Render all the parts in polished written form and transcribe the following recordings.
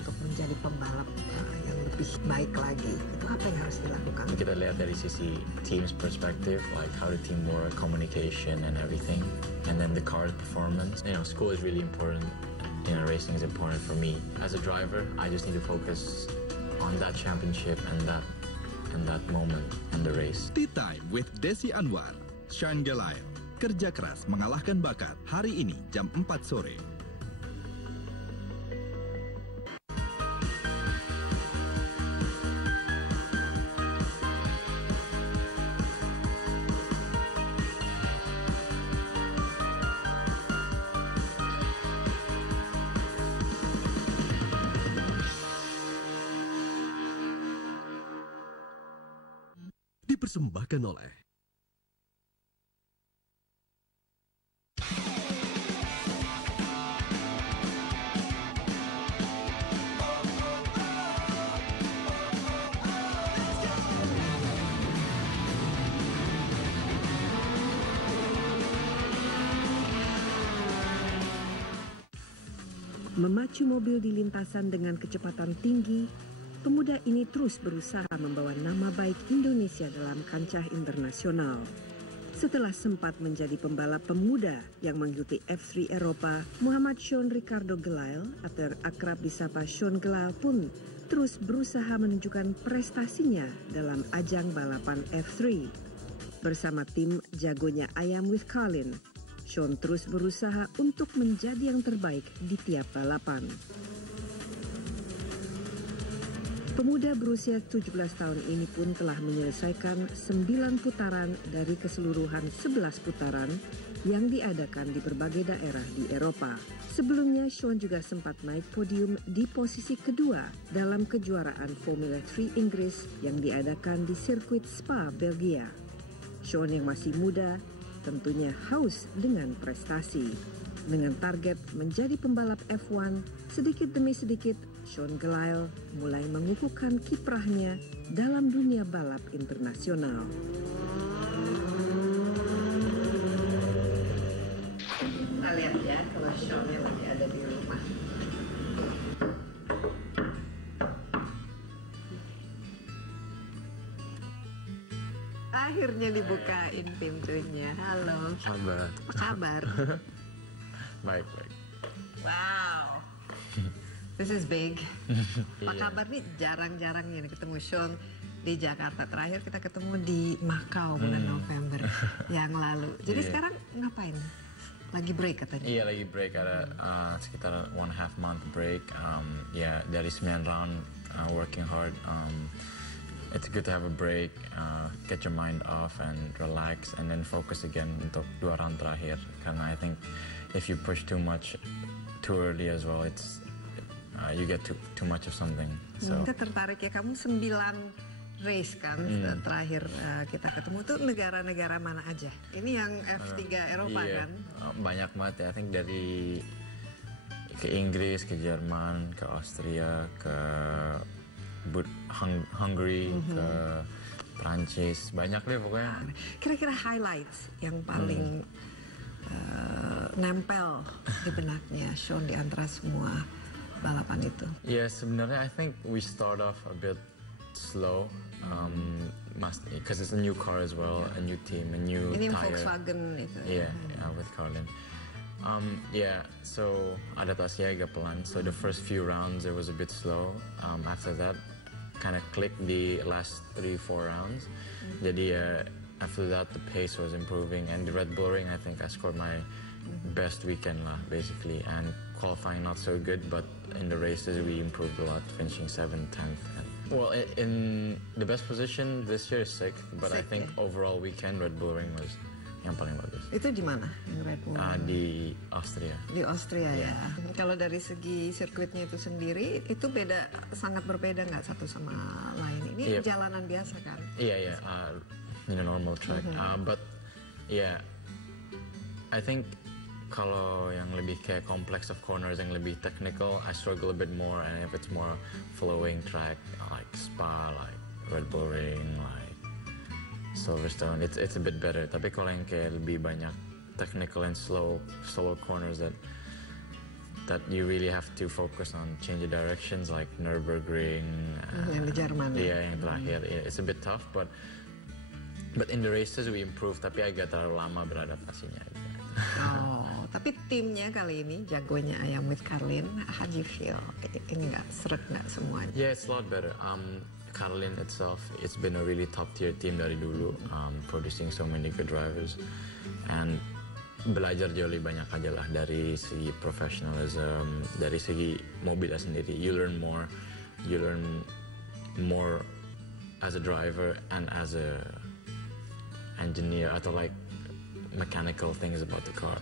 untuk menjadi pembalap yang lebih baik lagi, itu apa yang harus dilakukan? Kita lihat dari sisi team's perspective, like how the team work, communication and everything, and then the car performance. You know, school is really important. You know, racing is important for me. As a driver, I just need to focus on that championship and that moment and the race. Tea Time with Desi Anwar, Gelael. Kerja keras mengalahkan bakat. Hari ini jam 4 sore. Dipersembahkan oleh Memacu mobil di lintasan dengan kecepatan tinggi, pemuda ini terus berusaha membawa nama baik Indonesia dalam kancah internasional. Setelah sempat menjadi pembalap pemuda yang mengikuti F3 Eropa, Muhammad Sean Ricardo Gelael atau akrab disapa Sean Gelael pun terus berusaha menunjukkan prestasinya dalam ajang balapan F3. Bersama tim jagonya Ayam with Colin, Sean terus berusaha untuk menjadi yang terbaik di tiap balapan. Pemuda berusia 17 tahun ini pun telah menyelesaikan 9 putaran dari keseluruhan 11 putaran yang diadakan di berbagai daerah di Eropa. Sebelumnya, Sean juga sempat naik podium di posisi kedua dalam kejuaraan Formula 3 Inggris yang diadakan di sirkuit Spa, Belgia. Sean yang masih muda tentunya haus dengan prestasi. Dengan target menjadi pembalap F1, sedikit demi sedikit Sean Gelael mulai mengukuhkan kiprahnya dalam dunia balap internasional. Kita lihat ya kalau Sean yang lagi ada di rumah. Akhirnya dibukain pintunya. Halo. Sabar. Apa kabar? Baik, baik. Wow. This is big. Apa kabar nih? Jarang-jarang nih ketemu Sean di Jakarta. Terakhir kita ketemu di Makau bulan November yang lalu. Jadi sekarang ngapain? Lagi break katanya? Iya, lagi break. Ada sekitar 1.5 month break. Ya, dari 9 round working hard. It's good to have a break, get your mind off and relax, and then focus again untuk 2 round terakhir. Karena I think if you push too much too early as well, it's you get too much of something. So Kita tertarik ya, kamu 9 race kan terakhir kita ketemu tuh negara-negara mana aja? Ini yang F3 Eropa iya, kan? Banyak banget ya. I think dari ke Inggris, ke Jerman, ke Austria, ke Hungary, ke Prancis, banyak deh pokoknya. Kira-kira highlights yang paling nempel di benaknya Sean di antara semua balapan itu? Ya, sebenarnya I think we start off a bit slow, because it's a new car as well, a new team, a new Ini yang tire. Volkswagen itu. Yeah, with Carlin. So adaptasinya agak pelan. So the first few rounds it was a bit slow. After that, kind of clicked the last 3-4 rounds. Jadi after that the pace was improving, and the Red Bull Ring I think I scored my best weekend lah basically. And qualifying not so good, but in the races we improved a lot, finishing 7th, 10th. Well, in the best position this year is 6th, but I think overall weekend Red Bull Ring was yang paling bagus. Itu di mana yang Red Bull? Di Austria. Di Austria ya. Kalau dari segi sirkuitnya itu sendiri, itu sangat berbeda nggak satu sama lain? Ini jalanan biasa kan? Iya, normal track. But I think kalau yang lebih kayak complex of corners, yang lebih technical, I struggle a bit more. And if it's more flowing track, like Spa, like Red Bull Ring, like Silverstone, it's a bit better. Tapi kalau yang kayak lebih banyak technical and slow corners, that that you really have to focus on change the directions like Nürburgring. Yang di Jerman. Iya, yang terakhir. It's a bit tough, but in the races we improve. Tapi agak terlalu lama beradaptasinya. Oh, tapi timnya kali ini jagonya ayam with Carlin. How do you feel? Ini nggak seret nggak semuanya? Yeah, it's a lot better. Carlin itself, it's been a really top tier team dari dulu, producing so many good drivers, and belajar jauh lebih banyak aja lah dari segi professionalism, dari segi mobilnya sendiri. You learn more as a driver and as a engineer atau like mechanical things about the car.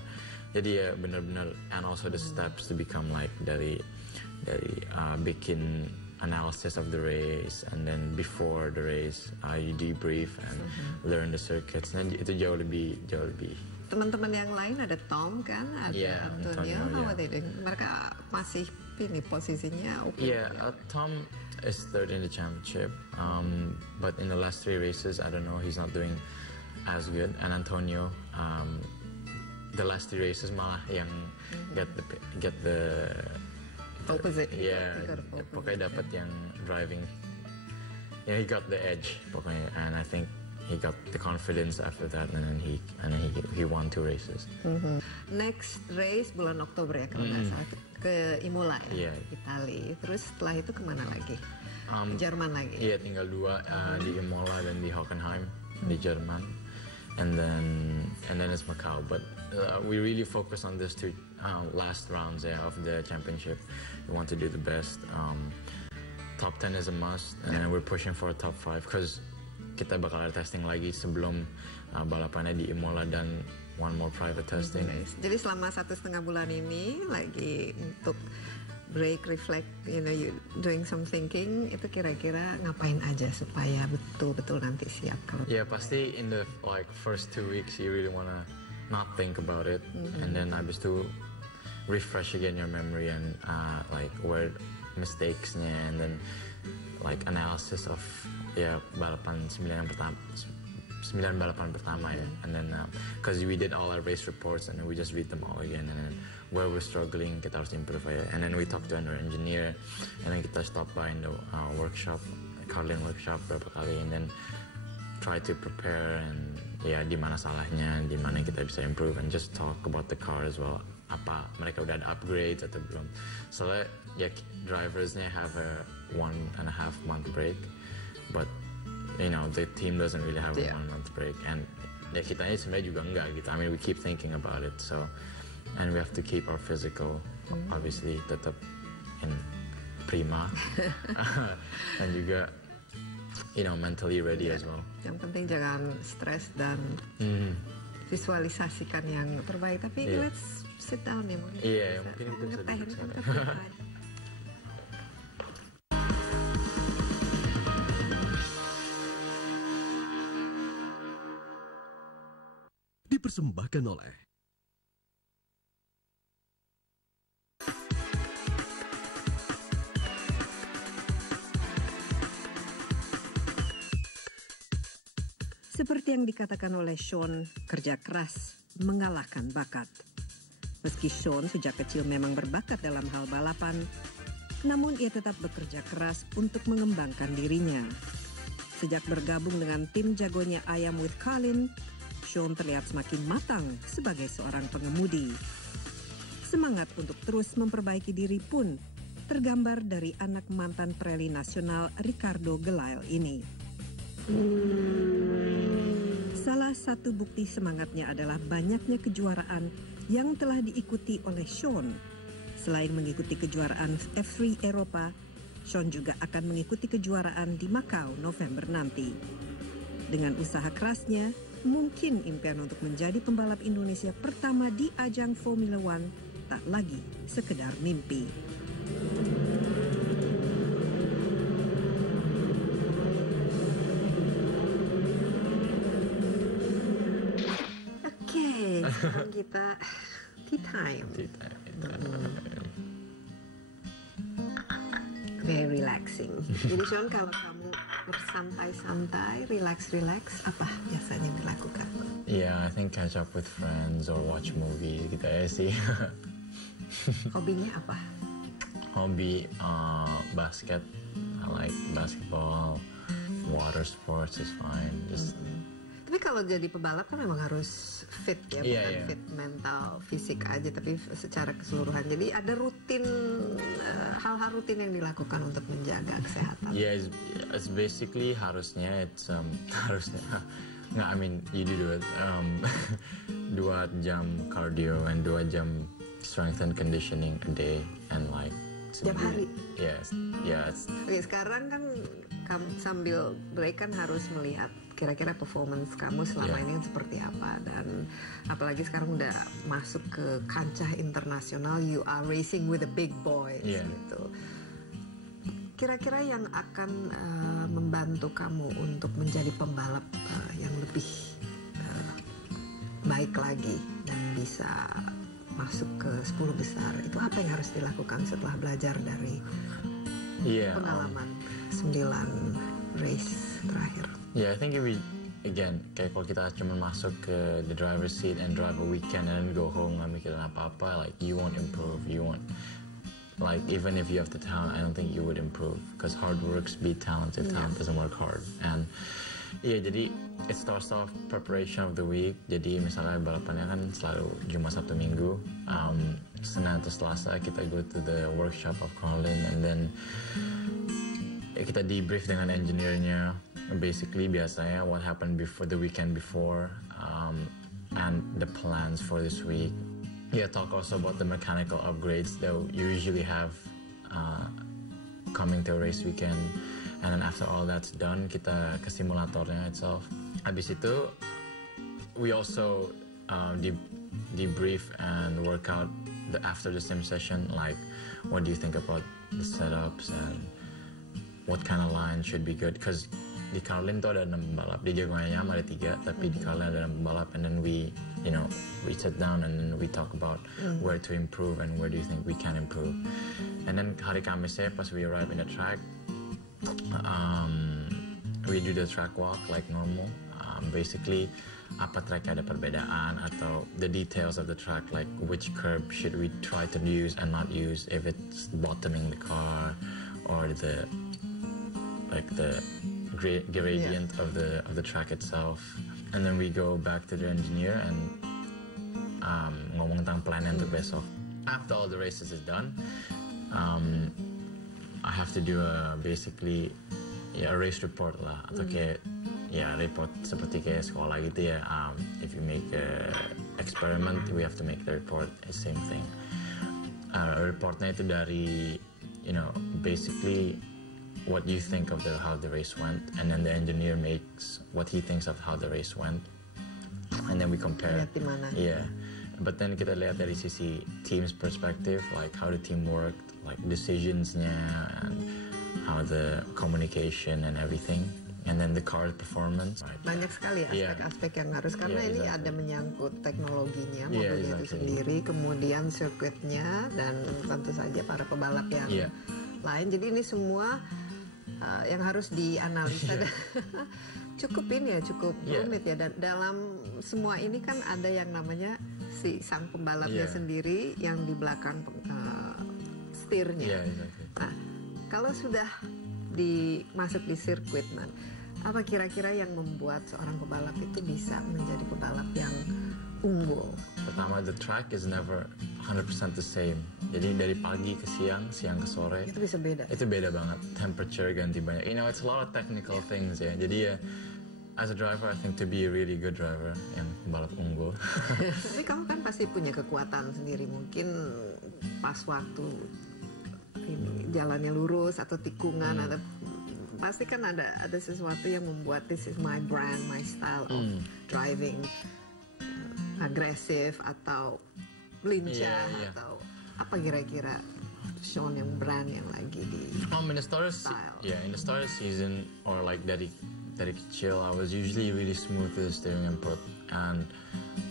Jadi ya benar-benar, and also the steps to become like dari bikin analysis of the race, and then before the race you debrief and learn the circuits. Nah, itu jauh lebih. Teman-teman yang lain ada Tom kan, ada Antonio. How are they doing? Mereka masih ini posisinya oke. Yeah, Tom is third in the championship, but in the last 3 races, I don't know, he's not doing as good. And Antonio, the last 3 races malah yang get the opposite. Yeah, pokoknya dapat yang driving. Yeah, he got the edge pokoknya, and I think he got the confidence after that, and then he won 2 races. Next race bulan Oktober ya kalau nggak salah, ke Imola ya, Italia. Terus setelah itu kemana lagi? Jerman lagi. Iya, tinggal 2 di Imola dan di Hockenheim di Jerman, and then it's Macau. But we really focus on these 2 last rounds of the championship. We want to do the best. Top 10 is a must, and we're pushing for a top 5 because kita bakal ada testing lagi sebelum balapannya di Imola dan one more private testing. Jadi selama 1,5 bulan ini lagi untuk break, reflect, you doing some thinking, itu kira-kira ngapain aja supaya betul-betul nanti siap kalau? Yeah, pasti in the first 2 weeks you really wanna not think about it, and then abis itu refresh again your memory and where mistakesnya, and then analysis of balapan 9 balapan pertama ya, and then because we did all our race reports and then we just read them all again, and then where we're struggling kita harus improve ya, and then we talk to our engineer, and then kita stop by in the workshop, Carlin workshop berapa kali, and then try to prepare and di mana salahnya, di mana kita bisa improve, and just talk about the car as well. Apa mereka udah ada upgrades atau belum? Soalnya driversnya have a 1.5 month break, but the team doesn't really have a 1 month break, and kitanya sebenarnya juga enggak gitu. I mean, we keep thinking about it, so, and we have to keep our physical obviously tetap in prima, dan juga mentally ready as well. Yang penting jangan stres dan visualisasikan yang terbaik. Tapi let's sit down ya, mungkin. Iya, mungkin itu bisa duduk. Dipersembahkan oleh seperti yang dikatakan oleh Sean, kerja keras mengalahkan bakat. Meski Sean sejak kecil memang berbakat dalam hal balapan, namun ia tetap bekerja keras untuk mengembangkan dirinya. Sejak bergabung dengan tim jagonya ayam with Carlin, Sean terlihat semakin matang sebagai seorang pengemudi. Semangat untuk terus memperbaiki diri pun tergambar dari anak mantan rally nasional Ricardo Gelael ini. Salah satu bukti semangatnya adalah banyaknya kejuaraan yang telah diikuti oleh Sean. Selain mengikuti kejuaraan F3 Eropa, Sean juga akan mengikuti kejuaraan di Macau November nanti. Dengan usaha kerasnya, mungkin impian untuk menjadi pembalap Indonesia pertama di ajang Formula One tak lagi sekedar mimpi. Oke, sekarang kita tea time. Very relaxing. Jadi Sean, kalau kamu bersantai-santai, relax, apa biasanya dilakukan? Yeah, I think catch up with friends or watch movies gitu ya sih. Hobinya apa? Hobby basket. I like basketball. Water sports is fine. Just Tapi kalau jadi pebalap kan memang harus fit ya, Iya, bukan iya. fit mental, fisik aja, tapi secara keseluruhan. Jadi ada rutin, hal-hal rutin yang dilakukan untuk menjaga kesehatan. yeah, it's basically harusnya harusnya nggak, I mean you do it 2 jam cardio and 2 jam strength and conditioning a day and like Tiap hari? Yes, yeah, it's Oke, sekarang kan kamu sambil break kan harus melihat kira-kira performance kamu selama Yeah. ini seperti apa, dan apalagi sekarang udah masuk ke kancah internasional, you are racing with the big boys Yeah. gitu. Kira-kira yang akan membantu kamu untuk menjadi pembalap yang lebih baik lagi dan bisa masuk ke 10 besar, itu apa yang harus dilakukan setelah belajar dari yeah, pengalaman 9 race terakhir? yeah, I think if we again kayak kalau kita cuma masuk ke the driver's seat and drive a weekend and then go home nggak mikirin apa-apa, like you won't improve, you won't, like even if you have the talent, I don't think you would improve because hard works beat talent if talent doesn't work hard. And iya, jadi it starts off preparation of the week. Jadi misalnya balapannya kan selalu Jumat, Sabtu, Minggu. Senin atau Selasa kita go to the workshop of Colin and then kita debrief dengan engineer-nya. Basically biasanya what happened before the weekend before and the plans for this week. Yeah, talk also about the mechanical upgrades that you usually have coming to a race weekend. And then after all that's done, kita ke simulatornya itself. Habis itu, we also debrief and work out after the sim session, like what do you think about the setups and what kind of line should be good. Because di Carlin tuh ada 6 pembalap, di Jagoannya ada 3, tapi di Carlin ada 6 pembalap. And then we sit down and then we talk about where to improve and where do you think we can improve. And then hari Kamisnya pas we arrive in the track, we do the track walk like normal. Basically, apa tracknya ada perbedaan atau the details of the track, like which curb should we try to use and not use if it's bottoming the car, or the gradient of the track itself. And then we go back to the engineer and ngomong tentang plan untuk besok. After all the races is done, I have to do basically a race report lah, atau kayak report seperti kayak sekolah gitu ya. If you make a experiment, we have to make the report, the same thing. Reportnya itu dari basically what you think of how the race went, and then the engineer makes what he thinks of how the race went, and then we compare. Lihat di mana. Yeah, but then kita lihat dari sisi team's perspective, like how the team worked, like decisions-nya and how the communication and everything, and then the car performance. Banyak sekali aspek-aspek yang harus, karena ini ada menyangkut teknologinya, mobilnya itu sendiri, kemudian sirkuitnya, dan tentu saja para pebalap yang lain. Jadi ini semua yang harus dianalisa. Cukup rumit ya. Dan dalam semua ini kan ada yang namanya si sang pembalapnya sendiri yang di belakang setirnya. Nah, kalau sudah masuk di sirkuit, apa kira-kira yang membuat seorang pebalap itu bisa menjadi pebalap yang unggul? Pertama, the track is never 100% the same. Jadi dari pagi ke siang, siang ke sore. Itu bisa beda. Itu beda banget. Temperature ganti banyak. It's a lot of technical things ya. Jadi as a driver, I think to be a really good driver, yang pembalap unggul. Tapi kamu kan pasti punya kekuatan sendiri. Mungkin pas waktu ini jalannya lurus atau tikungan, atau pasti kan ada sesuatu yang membuat this is my brand, my style of driving, agresif atau lincah, atau apa kira-kira Sean yang brand yang lagi di in the start of season, or like dari kecil, I was usually really smooth with the steering input, and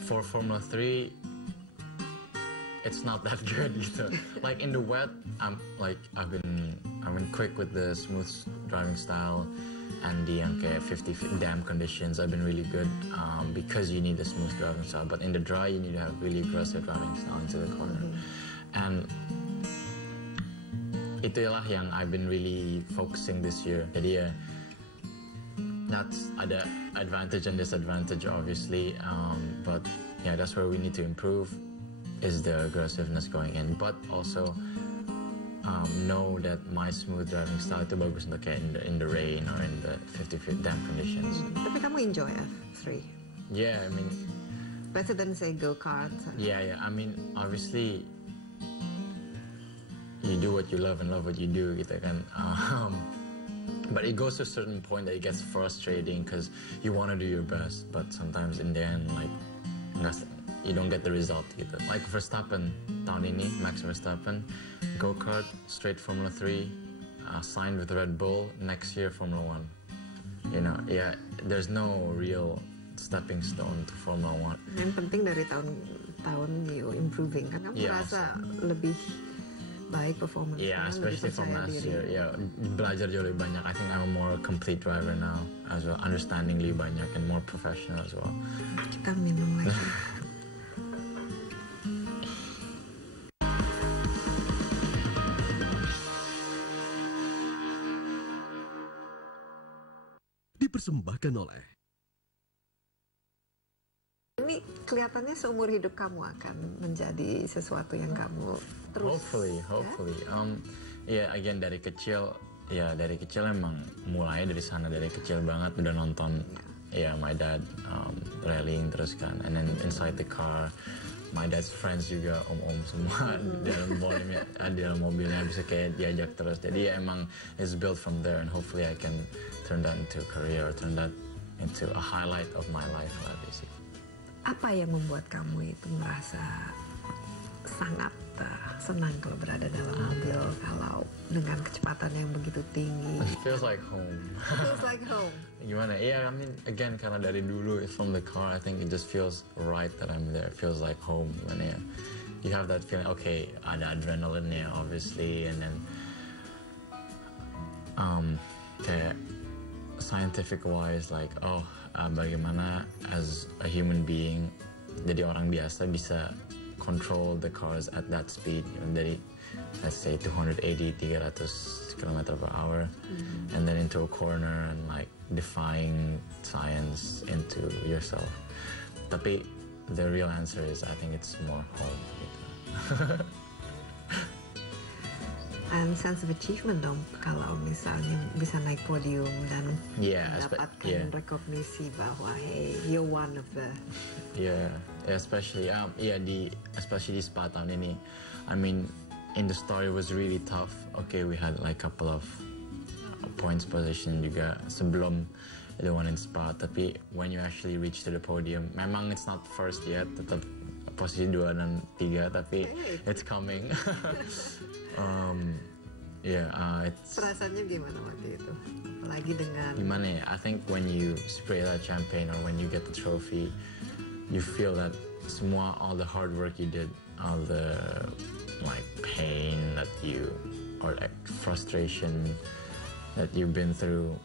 for Formula 3 it's not that good gitu. Like in the wet, I've been quick with the smooth driving style, and the kayak 50 damp conditions I've been really good because you need a smooth driving style. But in the dry, you need to have really aggressive driving style into the corner. And itulah yang I've been really focusing this year. Jadi ya, that's ada advantage and disadvantage obviously, but yeah, that's where we need to improve is the aggressiveness going in, but also know that my smooth driving style itu bagus untuk kayak in the rain or in the 50-50 damp conditions. Tapi kamu enjoy F3? Yeah, I mean, better than say go-kart. Yeah, I mean, obviously you do what you love and love what you do gitu kan. But it goes to a certain point that it gets frustrating because you want to do your best, but sometimes in the end, like, you don't get the result gitu. Like Verstappen tahun ini, Max Verstappen, go-kart, straight Formula 3, signed with Red Bull, next year Formula 1. You know, yeah, there's no real stepping stone to Formula 1. Yang penting dari tahun you improving kan, kamu merasa lebih baik performance. Yeah, especially from last year. Yeah, belajar jauh lebih banyak. I think I'm a more complete driver now as well, understanding lebih banyak and more professional as well. Kita minum lagi. Dipersembahkan oleh. Ini kelihatannya seumur hidup kamu akan menjadi sesuatu yang kamu terus. Hopefully. Ya, again dari kecil emang mulai dari sana, dari kecil banget udah nonton. My dad rallying terus kan, and then inside the car, my dad's friends juga om semua di dalam mobilnya bisa kayak diajak terus. Jadi emang it's built from there, and hopefully I can turn that into a career, or turn that into a highlight of my life lah, basically. Apa yang membuat kamu itu merasa sangat senang kalau berada dalam mobil, kalau dengan kecepatan yang begitu tinggi? It feels like home. Feels like home. Gimana? Yeah, I mean, again, karena dari dulu from the car, I think it just feels right that I'm there. It feels like home. Gimana ya? You have that feeling, okay, ada adrenaline-nya, obviously, and then kayak scientific-wise, like, bagaimana as a human being, jadi orang biasa bisa control the cars at that speed, dari let's say 280, 300 km per hour, and then into a corner and like defying science into yourself. Tapi the real answer is I think it's more home. And sense of achievement dong kalau misalnya bisa naik podium dan mendapatkan rekognisi bahwa hey, you're one of the. Especially especially di Spa tahun ini. I mean, in the start it was really tough. Okay, we had like couple of points position juga sebelum the one in Spa. Tapi when you actually reach to the podium, memang it's not first yet, tetap posisi 2 dan 3, tapi it's coming. Perasaannya gimana waktu itu? Apalagi dengan gimana ya? I think when you spray that champagne or when you get the trophy, you feel that all the hard work you did, all the like pain that or like frustration that you've been through,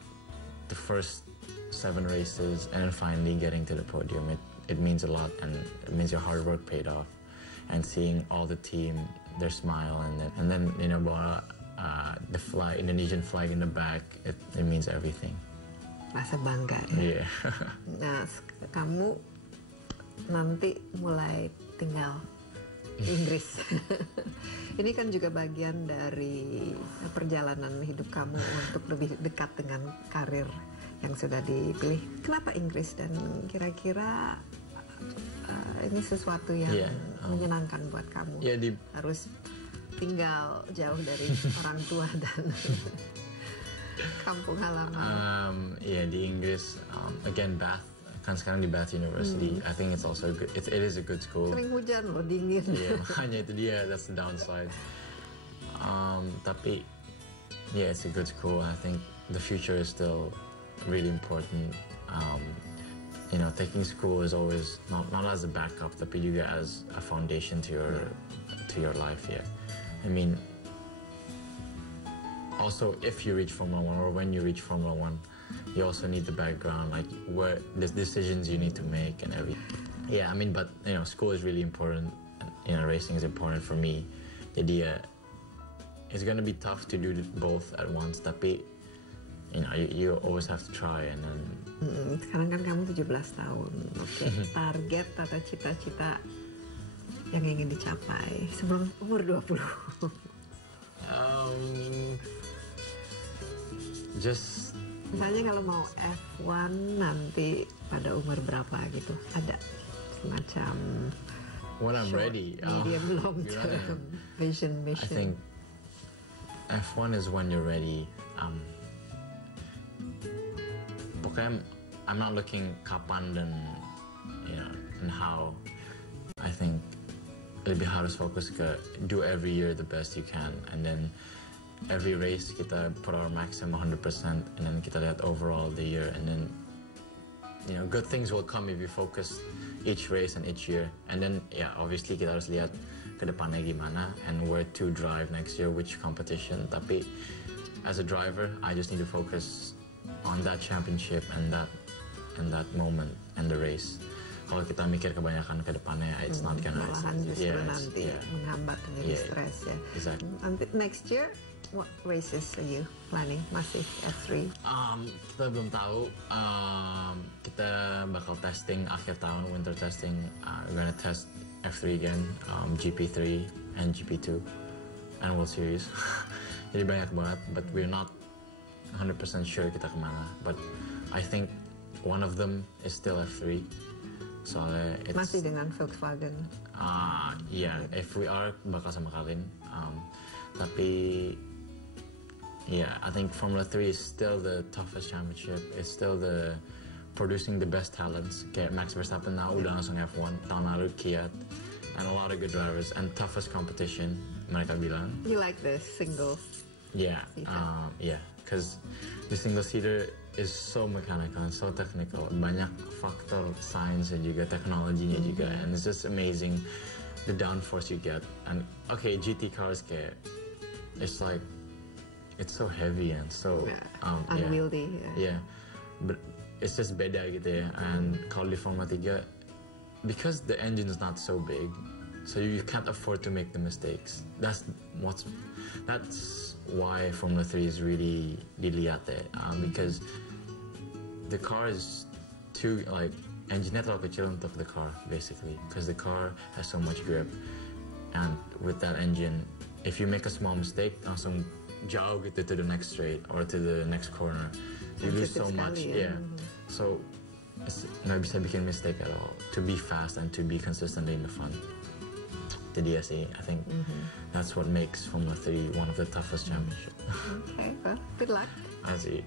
the first 7 races, and then finally getting to the podium, it means a lot, and it means your hard work paid off. And seeing all the team, their smile, and then you know, the Indonesian flag in the back, it means everything. Rasa bangga Yeah. ya. Nah, kamu nanti mulai tinggal di Inggris. Ini kan juga bagian dari perjalanan hidup kamu untuk lebih dekat dengan karir yang sudah dipilih. Kenapa Inggris, dan kira-kira ini sesuatu yang menyenangkan buat kamu? Harus tinggal jauh dari orang tua dan kampung halaman. Di Inggris, again Bath, kan sekarang di Bath University. I think it's also good. It is a good school. Sering hujan loh, dingin. Makanya itu dia, that's the downside. Tapi it's a good school. I think the future is still really important. You know, taking school is always not as a backup, tapi juga as a foundation to your life. I mean, also if you reach Formula 1 or when you reach Formula 1, you also need the background, like where the decisions you need to make and everything. I mean, but you know, school is really important. You know, racing is important for me, Jadi ya, it's gonna be tough to do both at once. Tapi you always have to try and then. Sekarang kan kamu 17 tahun. Oke, target atau cita-cita yang ingin dicapai sebelum umur 20? Just Misalnya kalau mau F1 nanti pada umur berapa gitu? Ada semacam when I'm short, ready. medium, long term vision, I mission. think F1 is when you're ready. Pokoknya I'm not looking kapan dan and how. I think lebih harus fokus ke do every year the best you can, and then every race kita put our maximum 100%, and then kita lihat overall the year, and then good things will come if you focus each race and each year, and then obviously kita harus lihat ke depannya gimana and where to drive next year, which competition. Tapi as a driver, I just need to focus on that championship and that moment and the race. Kalau kita mikir kebanyakan ke depannya, it's not gonna. Malahan justru nanti menghambat menjadi stres ya. Exactly. Nanti next year, what races are you planning? Masih F3? Kita belum tahu. Kita bakal testing akhir tahun, winter testing. We're gonna test F3 again, GP3 and GP2, and World Series. Jadi banyak banget, but we're not 100% sure kita kemana. But I think one of them is still F3. Soalnya Masih dengan Volkswagen? If we are, bakal sama Kalin. Tapi I think Formula 3 is still the toughest championship. It's still the producing the best talents. Kayak Max Verstappen now udah langsung F1. Tahun lalu Kiat, and a lot of good drivers, and toughest competition, mereka bilang. You like the single? Yeah, because the single seater is so mechanical and so technical. Banyak faktor science dan juga teknologinya juga, and it's just amazing the downforce you get. And okay, GT cars kayak it's so heavy and so unwieldy. Yeah, but it's just beda gitu ya. And kalau di Formula 3, because the engine is not so big, so you can't afford to make the mistakes. That's why Formula 3 is really dilihat ya, because the car is too engine-nya terlalu kecil untuk the car basically, because the car has so much grip, and with that engine, if you make a small mistake, langsung jauh gitu to the next straight or to the next corner, you lose so much. So nggak bisa bikin mistake at all to be fast and to be consistent in the front. Jadi ya sih, I think that's what makes Formula 3 one of the toughest championships. Okay, well, good luck. I see.